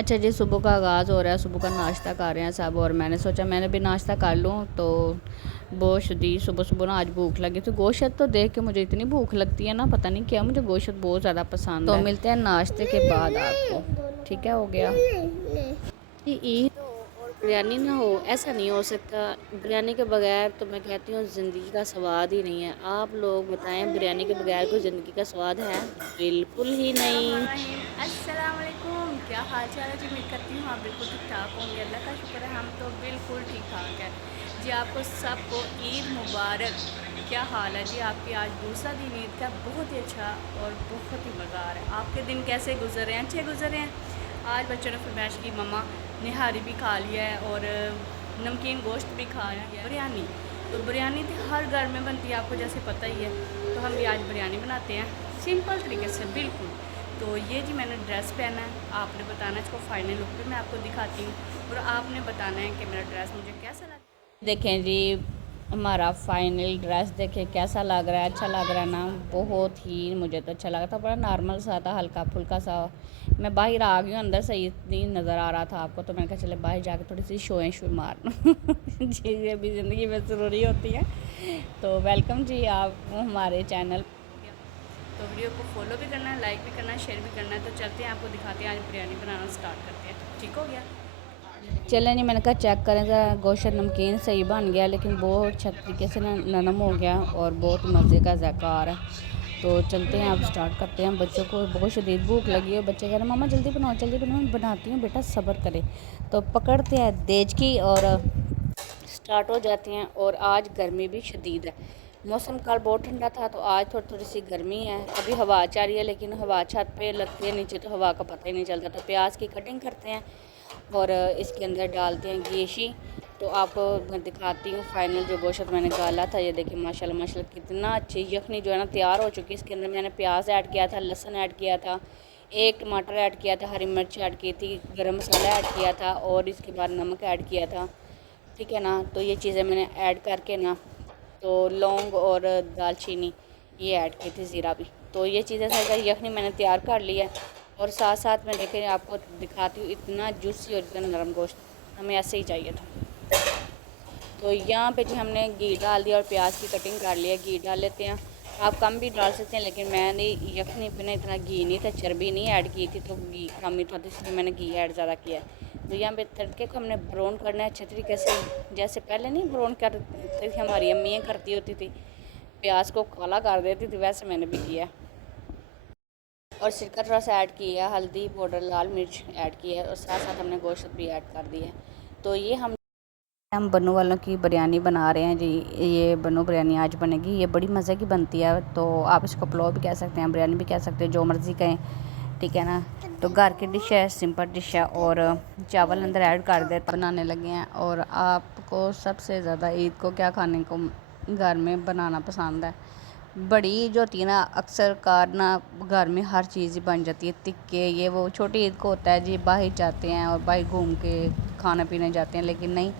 अच्छा जी, सुबह का आगाज़ हो रहा है, सुबह का नाश्ता कर रहे हैं सब। और मैंने सोचा मैंने भी नाश्ता कर लूँ। तो बहुत शदीद सुबह सुबह ना आज भूख लगी। तो गोश्त तो देख के मुझे इतनी भूख लगती है ना, पता नहीं क्या, मुझे गोश्त बहुत ज़्यादा पसंद है। तो मिलते हैं नाश्ते के बाद आपको। ठीक है, हो गया जी। ईद हो और बिरयानी ना हो, ऐसा नहीं हो सकता। बिरयानी के बगैर तो मैं कहती हूँ ज़िंदगी का स्वाद ही नहीं है। आप लोग बताएं, बिरयानी के बगैर कोई ज़िंदगी का स्वाद है? बिल्कुल ही नहीं। अस्सलाम वालेकुम, क्या हाल चाल है जी। उम्मीद करती हूँ आप बिल्कुल ठीक ठाक होंगे। अल्लाह का शुक्र है, हम तो बिल्कुल ठीक ठाक है जी। आपको सबको ईद मुबारक। क्या हाल है जी आपकी? आज दूसरा दिन ईद का, बहुत ही अच्छा और बहुत ही मज़ा आ रहा है। आपके दिन कैसे गुजर रहे हैं? अच्छे गुजर रहे हैं? आज बच्चों ने फरमाइश की, मम्मा निहारी भी खा लिया है और नमकीन गोश्त भी खा लिया है, बिरयानी। तो बिरयानी तो हर घर में बनती है, आपको जैसे पता ही है। तो हम भी आज बिरयानी बनाते हैं सिंपल तरीके से, बिल्कुल। तो ये जी मैंने ड्रेस पहना है, आपने बताना है, इसको फाइनल लुक भी मैं आपको दिखाती हूँ और आपने बताना है कि मेरा ड्रेस मुझे कैसा लगा। देखें जी, हमारा फाइनल ड्रेस देखें कैसा लग रहा है। अच्छा लग रहा है ना? बहुत ही, मुझे तो अच्छा लगा था। बड़ा नॉर्मल सा था, हल्का फुल्का सा। मैं बाहर आ गई हूँ, अंदर सही नहीं नज़र आ रहा था आपको, तो मैंने कहा चले बाहर जाके थोड़ी सी शोएं शो मार लूँ। जी, ये भी ज़िंदगी में ज़रूरी होती है। तो वेलकम जी आप हमारे चैनल। तो वीडियो को फॉलो भी करना है, लाइक भी करना है, शेयर भी करना है। तो चलते हैं, आपको दिखाते हैं, आज बिरयानी बनाना स्टार्ट करते हैं। ठीक हो गया? चलें जी, मैंने कहा चेक करें ज़रा, गोश्त नमकीन सही बन गया, लेकिन बहुत अच्छे तरीके से नरम हो गया और बहुत मज़े का ज़ायका है। तो चलते हैं, आप स्टार्ट करते हैं। बच्चों को बहुत शदीद भूख लगी है। बच्चे कह रहे हैं मम्मा जल्दी बनाओ जल्दी बनाओ। मैं बनाती हूँ बेटा, सब्र करे। तो पकड़ते हैं देज की और स्टार्ट हो जाते हैं। और आज गर्मी भी शदीद है। मौसम कल बहुत ठंडा था, तो आज थोड़ी थोड़ी सी गर्मी है। अभी हवा चल रही है, लेकिन हवा छत पे लगती है, नीचे तो हवा का पता ही नहीं चलता। तो प्याज की कटिंग करते हैं और इसके अंदर डालते हैं गेशी। तो आपको मैं दिखाती हूँ फाइनल जो गोश्त मैंने डाला था। ये देखिए माशाल्लाह माशाल्लाह कितना अच्छी यखनी जो है ना तैयार हो चुकी है। इसके अंदर मैंने प्याज ऐड किया था, लहसुन ऐड किया था, एक टमाटर ऐड किया था, हरी मिर्च ऐड की थी, गरम मसाला ऐड किया था और इसके बाद नमक ऐड किया था। ठीक है ना? तो ये चीज़ें मैंने ऐड करके ना, तो लौंग और दालचीनी ये ऐड की थी, ज़ीरा भी। तो ये चीज़ें सारी यखनी मैंने तैयार कर ली है। और साथ साथ में देखें आपको दिखाती हूँ, इतना जूसी और इतना नरम गोश्त हमें ऐसे ही चाहिए था। तो यहाँ पे जी हमने घी डाल दिया और प्याज की कटिंग कर लिया। घी डाल लेते हैं, आप कम भी डाल सकते हैं, लेकिन मैंने यखनी पे ना इतना घी नहीं था, चर्बी नहीं ऐड की थी, तो घी कम ही था, तो इसलिए मैंने घी ऐड ज़्यादा किया है। तो यहाँ पे तड़के को हमने ब्राउन करना है अच्छे तरीके से, जैसे पहले नहीं ब्राउन करती थी हमारी अम्मियाँ करती होती थी, प्याज को काला कर देती थी, वैसे मैंने भी किया है। और सिरका थोड़ा सा ऐड किया, हल्दी पाउडर, लाल मिर्च ऐड किया है, और साथ साथ हमने गोश्त भी ऐड कर दिया है। तो ये हम बन्नू वालों की बिरयानी बना रहे हैं जी। ये बन्नू बिरयानी आज बनेगी, ये बड़ी मज़े की बनती है। तो आप इसको पुलाव भी कह सकते हैं, बिरयानी भी कह सकते हैं, जो मर्ज़ी कहें। ठीक है ना? तो घर की डिश है, सिंपल डिश है। और चावल अंदर ऐड कर दे बनाने लगे हैं। और आपको सबसे ज़्यादा ईद को क्या खाने को घर में बनाना पसंद है? बड़ी जो होती है ना, अक्सर कार ना घर में हर चीज़ ही बन जाती है, टिक्के ये वो। छोटी ईद को होता है जी बाहर जाते हैं और बाहर घूम के खाना पीने जाते हैं, लेकिन नहीं,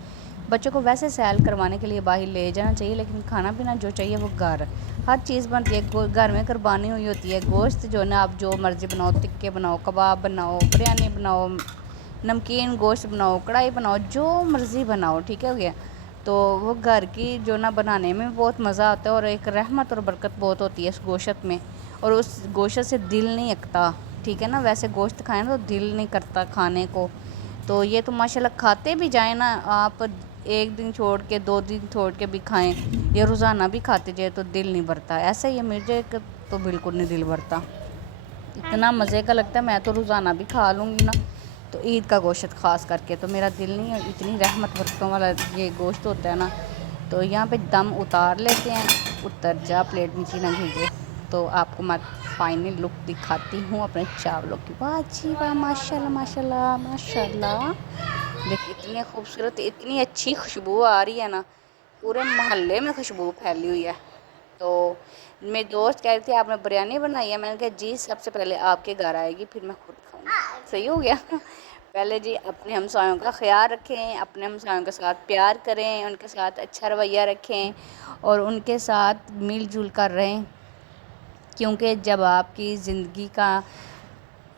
बच्चों को वैसे सैल करवाने के लिए बाहर ले जाना चाहिए, लेकिन खाना पीना जो चाहिए वो घर, हर चीज़ बनती है घर में, कुर्बानी हुई होती है। गोश्त जो है ना, आप जो मर्ज़ी बनाओ, टिक्के बनाओ, कबाब बनाओ, बिरयानी बनाओ, नमकीन गोश्त बनाओ, कढ़ाई बनाओ, जो मर्ज़ी बनाओ, ठीक है हो गया। तो वो घर की जो ना बनाने में बहुत मज़ा आता है, और एक रहमत और बरकत बहुत होती है उस गोश्त में। और उस गोश्त से दिल नहीं अकता। ठीक है ना? वैसे गोश्त खाएं तो दिल नहीं करता खाने को। तो ये तो माशाल्लाह खाते भी जाए ना आप, एक दिन छोड़ के, दो दिन छोड़ के भी खाएं, या रोज़ाना भी खाते जाए, तो दिल नहीं भरता। ऐसा ही है मुझे तो बिल्कुल नहीं दिल भरता। इतना मज़े का लगता है, मैं तो रोज़ाना भी खा लूँगी ना। तो ईद का गोश्त ख़ास करके तो मेरा दिल नहीं है, इतनी रहमत बरकतों वाला ये गोश्त होता है ना। तो यहाँ पे दम उतार लेते हैं, उतर जा प्लेट में ना भीगे। तो आपको मैं फाइनल लुक दिखाती हूँ अपने चावलों की। वाह जी वाह, माशाल्लाह माशाल्लाह माशाल्लाह। देखिए इतने खूबसूरत, इतनी अच्छी खुशबू आ रही है ना, पूरे मोहल्ले में खुशबू फैली हुई है। तो मेरे दोस्त कह रहे थे आपने बिरयानी बनाई है, मैंने कहा जी सबसे पहले आपके घर आएगी, फिर मैं खुद खाऊंगी। सही हो गया। पहले जी अपने हमसायों का ख्याल रखें, अपने हमसायों के साथ प्यार करें, उनके साथ अच्छा रवैया रखें और उनके साथ मिलजुल कर रहें। क्योंकि जब आपकी ज़िंदगी का